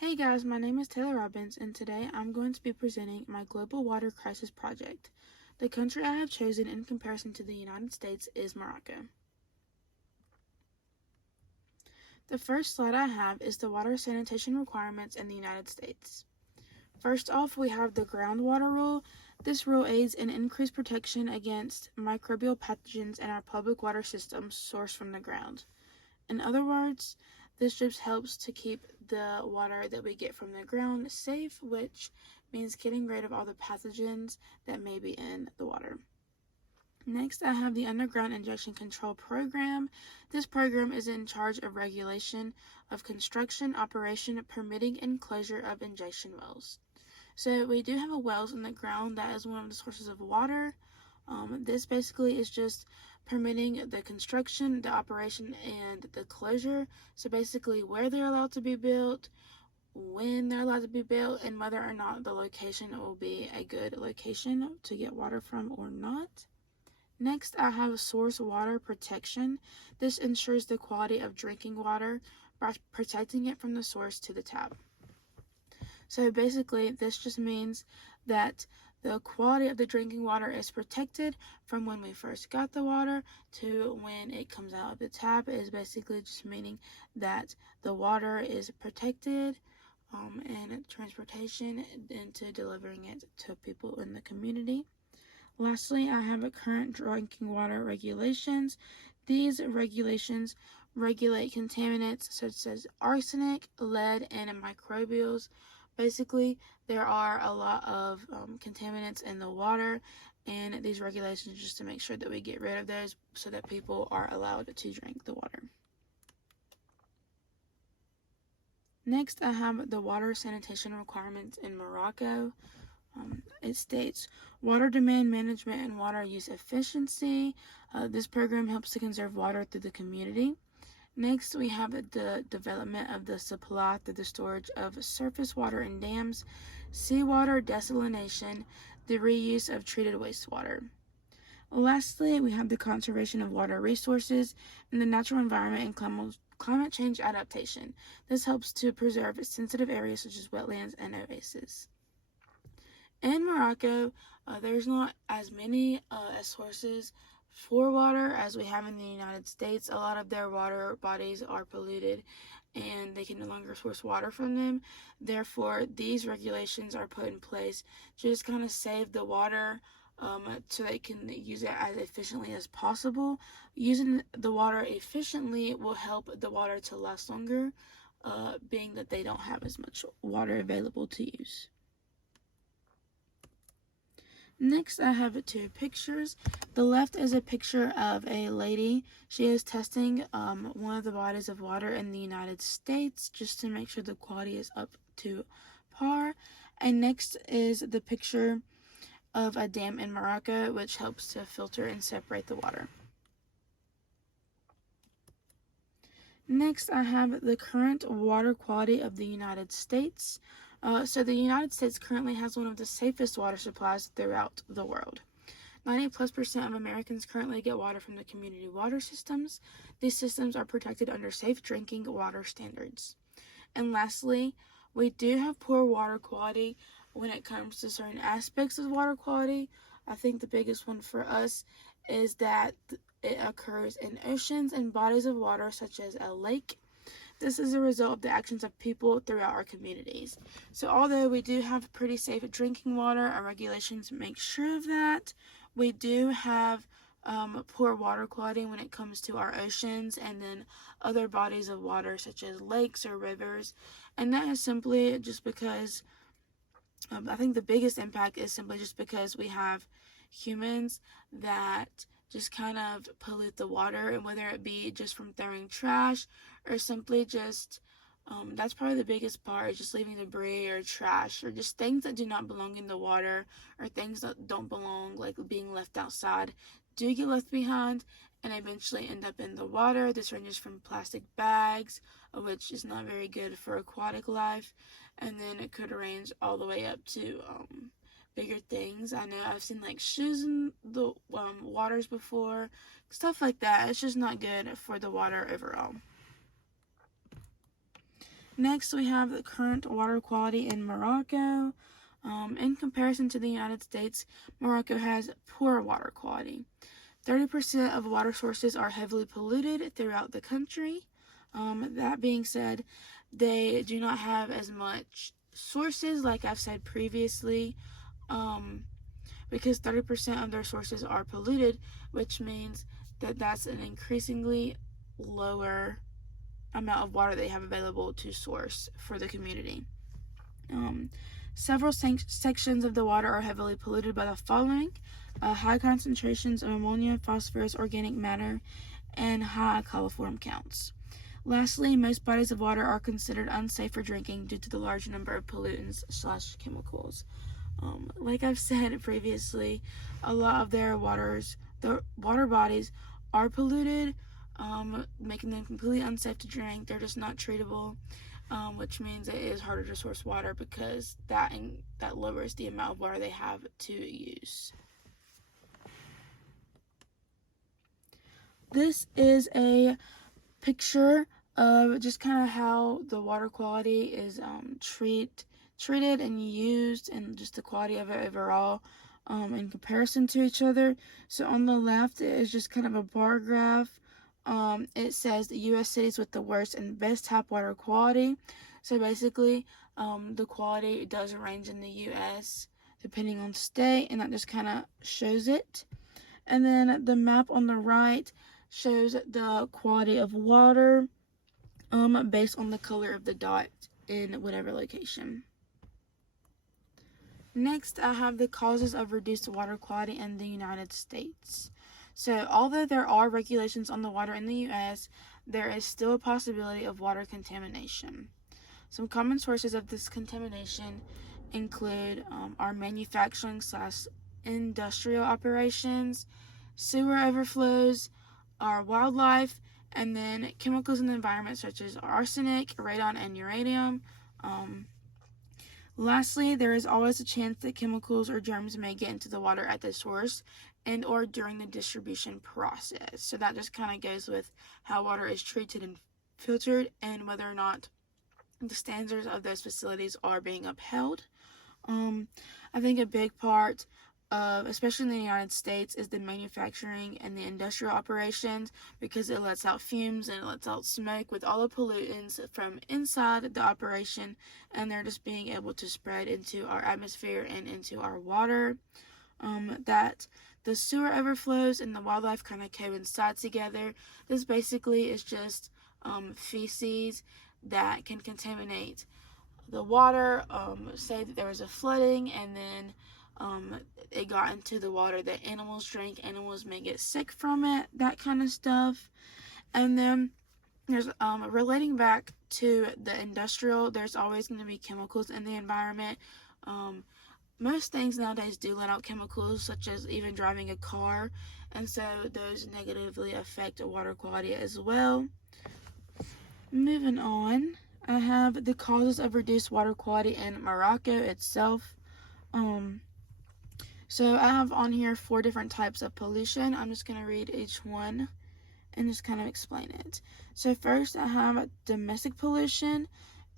Hey guys, my name is Taylor Robbins, and today I'm going to be presenting my Global Water Crisis Project. The country I have chosen in comparison to the United States is Morocco. The first slide I have is the water sanitation requirements in the United States. First off, we have the groundwater rule. This rule aids in increased protection against microbial pathogens in our public water systems sourced from the ground. In other words, this just helps to keep the water that we get from the ground safe, which means getting rid of all the pathogens that may be in the water. Next, I have the Underground Injection Control Program. This program is in charge of regulation of construction, operation, permitting, and closure of injection wells. So we do have a wells in the ground. That is one of the sources of water. This basically is just permitting the construction, the operation, and the closure. So basically where they're allowed to be built, when they're allowed to be built, and whether or not the location will be a good location to get water from or not. Next, I have source water protection. This ensures the quality of drinking water by protecting it from the source to the tap. So basically, this just means that the quality of the drinking water is protected from when we first got the water to when it comes out of the tap. It is basically just meaning that the water is protected and transportation into delivering it to people in the community. Lastly, I have current drinking water regulations. These regulations regulate contaminants such as arsenic, lead, and microbials. Basically, there are a lot of contaminants in the water, and these regulations just to make sure that we get rid of those so that people are allowed to drink the water. Next, I have the water sanitation requirements in Morocco. It states water demand management and water use efficiency. This program helps to conserve water through the community. Next, we have the development of the supply through the storage of surface water in dams, seawater desalination, the reuse of treated wastewater. Lastly, we have the conservation of water resources and the natural environment and climate change adaptation. This helps to preserve sensitive areas such as wetlands and oases. In Morocco, there's not as many sources for water as we have in the United States. A lot of their water bodies are polluted and they can no longer source water from them. Therefore, these regulations are put in place to just kind of save the water so they can use it as efficiently as possible. Using the water efficiently will help the water to last longer, being that they don't have as much water available to use. Next, I have two pictures. The left is a picture of a lady. She is testing one of the bodies of water in the United States just to make sure the quality is up to par. And next is the picture of a dam in Morocco, which helps to filter and separate the water. Next, I have the current water quality of the United States. So the United States currently has one of the safest water supplies throughout the world. 90+% of Americans currently get water from the community water systems. These systems are protected under safe drinking water standards. And lastly, we do have poor water quality when it comes to certain aspects of water quality. I think the biggest one for us is that it occurs in oceans and bodies of water such as a lake. This is a result of the actions of people throughout our communities. So although we do have pretty safe drinking water, our regulations make sure of that, we do have poor water quality when it comes to our oceans and then other bodies of water such as lakes or rivers. And that is simply just because I think the biggest impact is simply just because we have humans that just kind of pollute the water, and whether it be just from throwing trash or simply just that's probably the biggest part, is just leaving debris or trash or just things that do not belong in the water or things that don't belong, like being left outside, do get left behind and eventually end up in the water. This ranges from plastic bags, which is not very good for aquatic life, and then it could range all the way up to bigger things. I know I've seen like shoes in the waters before, stuff like that. It's just not good for the water overall. Next, we have the current water quality in Morocco. In comparison to the United States, Morocco has poor water quality. 30% of water sources are heavily polluted throughout the country. That being said, they do not have as much sources, like I've said previously, because 30% of their sources are polluted, which means that that's an increasingly lower amount of water they have available to source for the community. Several sections of the water are heavily polluted by the following: high concentrations of ammonia, phosphorus, organic matter, and high coliform counts. Lastly, most bodies of water are considered unsafe for drinking due to the large number of pollutants/chemicals. Like I've said previously, a lot of the water bodies are polluted, making them completely unsafe to drink. They're just not treatable, which means it is harder to source water because that lowers the amount of water they have to use. This is a picture of just kind of how the water quality is treated and used, and just the quality of it overall in comparison to each other. So on the left is just kind of a bar graph. It says the U.S. cities with the worst and best tap water quality. So basically, the quality does range in the U.S. depending on state, and that just kind of shows it. And then the map on the right shows the quality of water based on the color of the dot in whatever location. Next, I have the causes of reduced water quality in the United States. So, although there are regulations on the water in the U.S., there is still a possibility of water contamination. Some common sources of this contamination include our manufacturing/industrial operations, sewer overflows, our wildlife, and then chemicals in the environment such as arsenic, radon, and uranium. Lastly, there is always a chance that chemicals or germs may get into the water at the source and or during the distribution process. So that just kind of goes with how water is treated and filtered and whether or not the standards of those facilities are being upheld. I think a big part of, especially in the United States, is the manufacturing and the industrial operations, because it lets out fumes and it lets out smoke with all the pollutants from inside the operation, and they're just being able to spread into our atmosphere and into our water. That the sewer overflows and the wildlife kind of coincide together. This basically is just feces that can contaminate the water. Say that there was a flooding and then it got into the water that animals drank. Animals may get sick from it, that kind of stuff. And then there's relating back to the industrial, there's always going to be chemicals in the environment. Most things nowadays do let out chemicals, such as even driving a car, and so those negatively affect water quality as well. Moving on, I have the causes of reduced water quality in Morocco itself. So I have on here 4 different types of pollution. I'm just going to read each one and just kind of explain it. So first I have domestic pollution.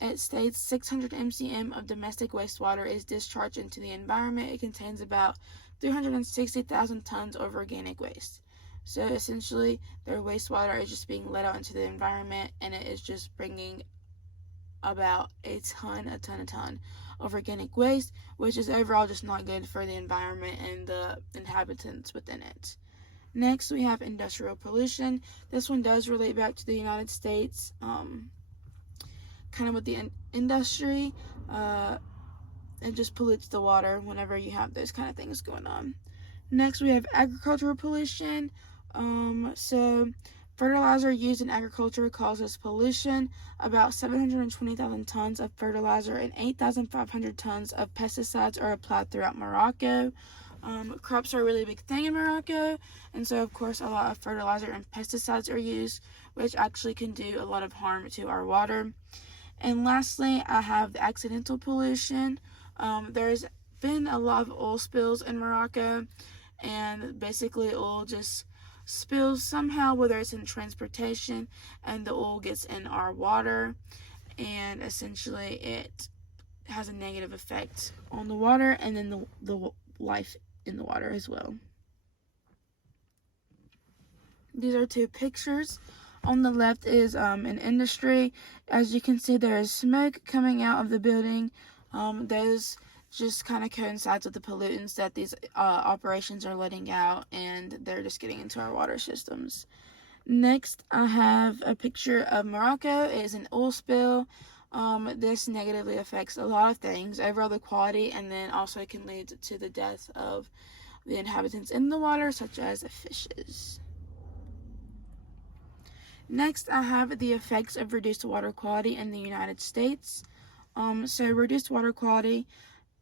It states 600 mcm of domestic wastewater is discharged into the environment. It contains about 360,000 tons of organic waste. So essentially, their wastewater is just being let out into the environment, and it is just bringing about a ton of organic waste, which is overall just not good for the environment and the inhabitants within it. Next, we have industrial pollution. This one does relate back to the United States, kind of with the industry. It just pollutes the water whenever you have those kind of things going on. Next, we have agricultural pollution. So fertilizer used in agriculture causes pollution. About 720,000 tons of fertilizer and 8,500 tons of pesticides are applied throughout Morocco. Crops are a really big thing in Morocco, and so of course a lot of fertilizer and pesticides are used, which actually can do a lot of harm to our water. And lastly, I have the accidental pollution. There's been a lot of oil spills in Morocco, and basically oil just spills somehow, whether it's in transportation, and the oil gets in our water. and essentially it has a negative effect on the water and then the life in the water as well. These are two pictures. On the left is an industry. As you can see, there is smoke coming out of the building. Those just kind of coincides with the pollutants that these operations are letting out, and they're just getting into our water systems. Next, I have a picture of Morocco. It is an oil spill. This negatively affects a lot of things, overall the quality, and then also can lead to the death of the inhabitants in the water, such as fishes. Next, I have the effects of reduced water quality in the United States. So reduced water quality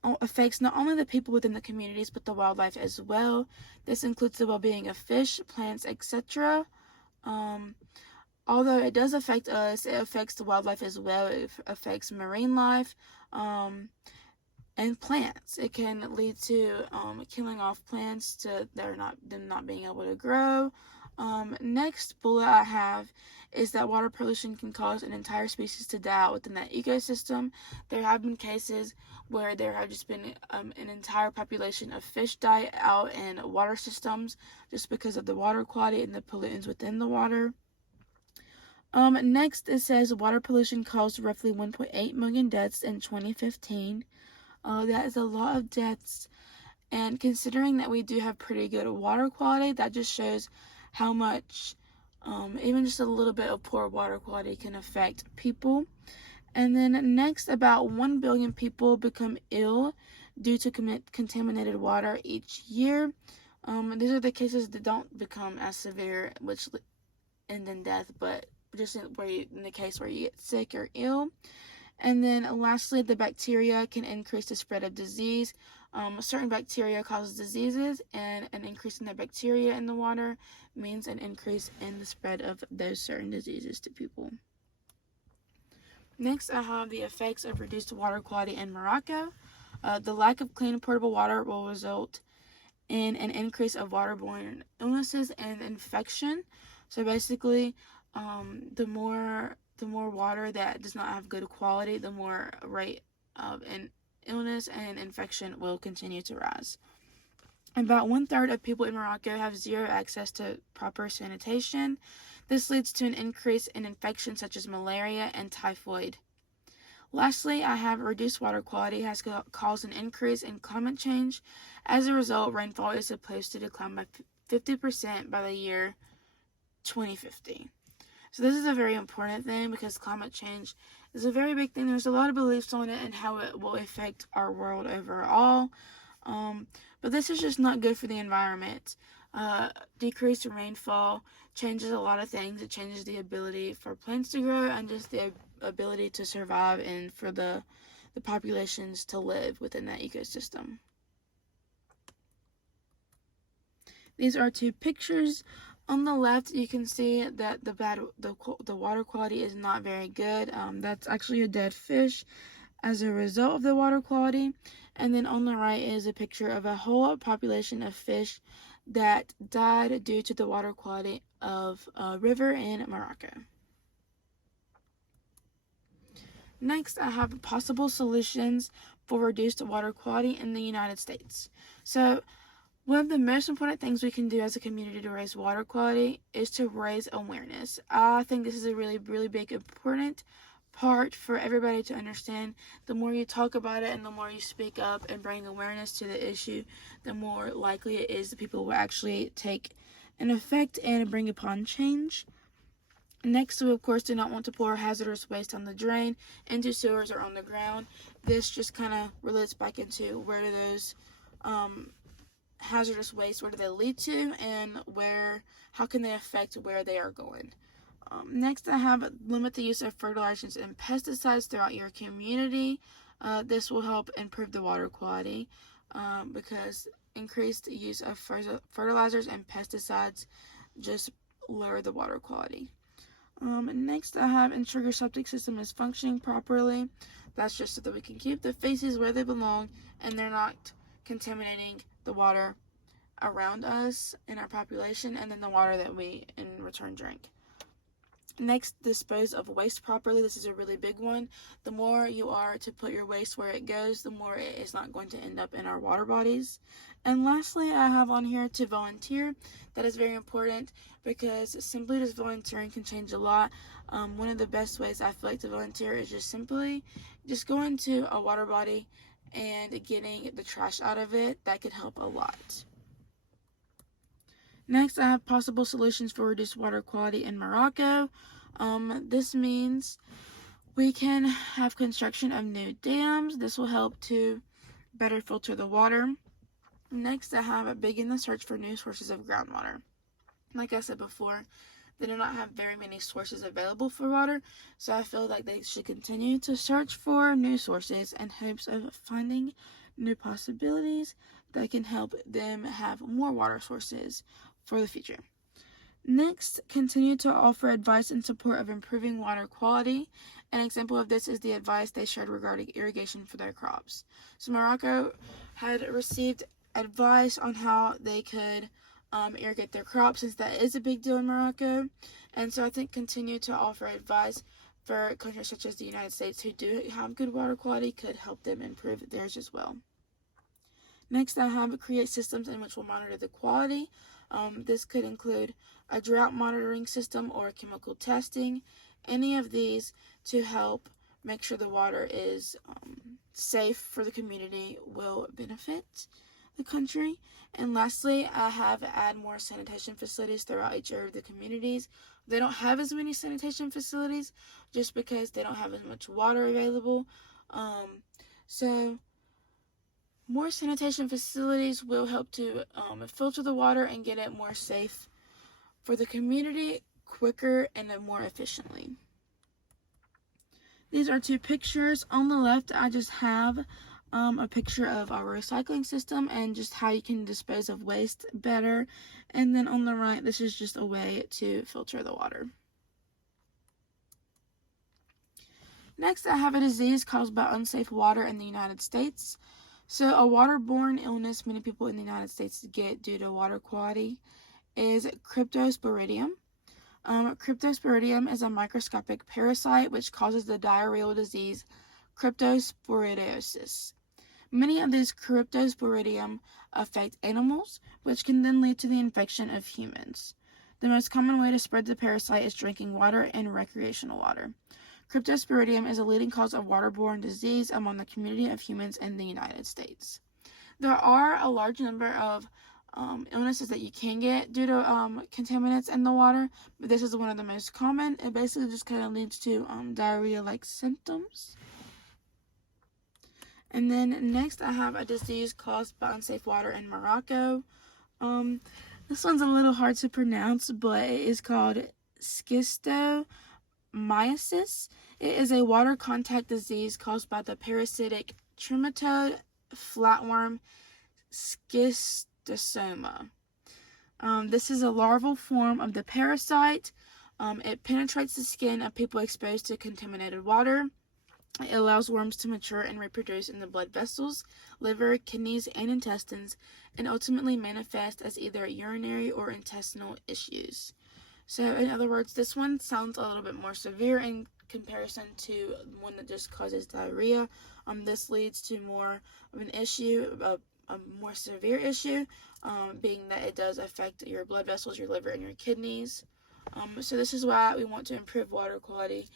affects not only the people within the communities, but the wildlife as well. This includes the well-being of fish, plants, etc. Although it does affect us, it affects the wildlife as well. It affects marine life and plants. It can lead to killing off plants to them not being able to grow. Next bullet I have is that water pollution can cause an entire species to die out within that ecosystem. There have been cases where there have just been an entire population of fish die out in water systems just because of the water quality and the pollutants within the water. Next, it says water pollution caused roughly 1.8 million deaths in 2015. That is a lot of deaths, and considering that we do have pretty good water quality, that just shows how much even just a little bit of poor water quality can affect people. And then next, about 1 billion people become ill due to contaminated water each year. These are the cases that don't become as severe, which end in death, but just in the case where you get sick or ill. And then lastly, the bacteria can increase the spread of disease. Certain bacteria cause diseases, and an increase in the bacteria in the water means an increase in the spread of those certain diseases to people. Next, I have the effects of reduced water quality in Morocco. The lack of clean potable water will result in an increase of waterborne illnesses and infection. So basically, the more water that does not have good quality, the more rate of an illness and infection will continue to rise. About 1/3 of people in Morocco have zero access to proper sanitation. This leads to an increase in infections such as malaria and typhoid. Lastly, I have reduced water quality has caused an increase in climate change. As a result, rainfall is supposed to decline by 50% by the year 2050. So this is a very important thing because climate change is a very big thing. There's a lot of beliefs on it and how it will affect our world overall. But this is just not good for the environment. Decreased rainfall changes a lot of things. It changes the ability for plants to grow and just the ability to survive and for the populations to live within that ecosystem. These are two pictures. On the left, you can see that the water quality is not very good. That's actually a dead fish as a result of the water quality. And then on the right is a picture of a whole population of fish that died due to the water quality of a river in Morocco. Next, I have possible solutions for reduced water quality in the United States. So, one of the most important things we can do as a community to raise water quality is to raise awareness. I think this is a really, really big, important part for everybody to understand. The more you talk about it and the more you speak up and bring awareness to the issue, the more likely it is that people will actually take an effect and bring upon change. Next, we of course do not want to pour hazardous waste on the drain, into sewers, or on the ground. This just kind of relates back into where do those hazardous waste, where do they lead to, and how can they affect where they are going. Next, I have limit the use of fertilizers and pesticides throughout your community. This will help improve the water quality because increased use of fertilizers and pesticides just lower the water quality. Next, I have ensure your septic system is functioning properly. That's just so that we can keep the feces where they belong and they're not contaminating the water around us in our population and then the water that we in return drink. Next, dispose of waste properly. This is a really big one. The more you are to put your waste where it goes, the more it is not going to end up in our water bodies. And lastly, I have on here to volunteer. That is very important because simply just volunteering can change a lot. One of the best ways I feel like to volunteer is just simply just going to a water body and getting the trash out of it. That could help a lot. Next, I have possible solutions for reduced water quality in Morocco. This means we can have construction of new dams. This will help to better filter the water. Next, I have begin the search for new sources of groundwater. Like I said before, they do not have very many sources available for water, so I feel like they should continue to search for new sources in hopes of finding new possibilities that can help them have more water sources for the future. Next, continue to offer advice in support of improving water quality. An example of this is the advice they shared regarding irrigation for their crops. So Morocco had received advice on how they could irrigate their crops, since that is a big deal in Morocco. And so I think continue to offer advice for countries such as the United States who do have good water quality could help them improve theirs as well. Next, I have create systems in which will monitor the quality. This could include a drought monitoring system or chemical testing. Any of these to help make sure the water is safe for the community will benefit the country. And lastly, I have add more sanitation facilities throughout each area of the communities. They don't have as many sanitation facilities just because they don't have as much water available. So more sanitation facilities will help to filter the water and get it more safe for the community quicker and more efficiently. These are two pictures. On the left, I just have a picture of our recycling system and just how you can dispose of waste better. And then on the right, this is just a way to filter the water. Next, I have a disease caused by unsafe water in the United States. So a waterborne illness many people in the United States get due to water quality is Cryptosporidium. Cryptosporidium is a microscopic parasite which causes the diarrheal disease cryptosporidiosis. Many of these Cryptosporidium affect animals, which can then lead to the infection of humans. The most common way to spread the parasite is drinking water and recreational water. Cryptosporidium is a leading cause of waterborne disease among the community of humans in the United States. There are a large number of illnesses that you can get due to contaminants in the water, but this is one of the most common. It basically just kind of leads to diarrhea-like symptoms. And then next I have a disease caused by unsafe water in Morocco. This one's a little hard to pronounce, but it is called schistomiasis. It is a water contact disease caused by the parasitic trematode flatworm schistosoma. This is a larval form of the parasite. It penetrates the skin of people exposed to contaminated water. It allows worms to mature and reproduce in the blood vessels, liver, kidneys, and intestines, and ultimately manifest as either urinary or intestinal issues. So, in other words, this one sounds a little bit more severe in comparison to one that just causes diarrhea. This leads to more of an issue, a more severe issue, being that it does affect your blood vessels, your liver, and your kidneys. So this is why we want to improve water quality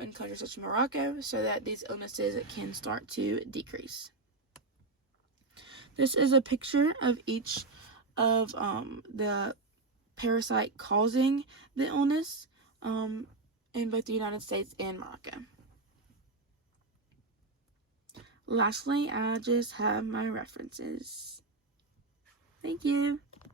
in countries such as Morocco, so that these illnesses can start to decrease. This is a picture of each of the parasite causing the illness in both the United States and Morocco. Lastly, I just have my references. Thank you.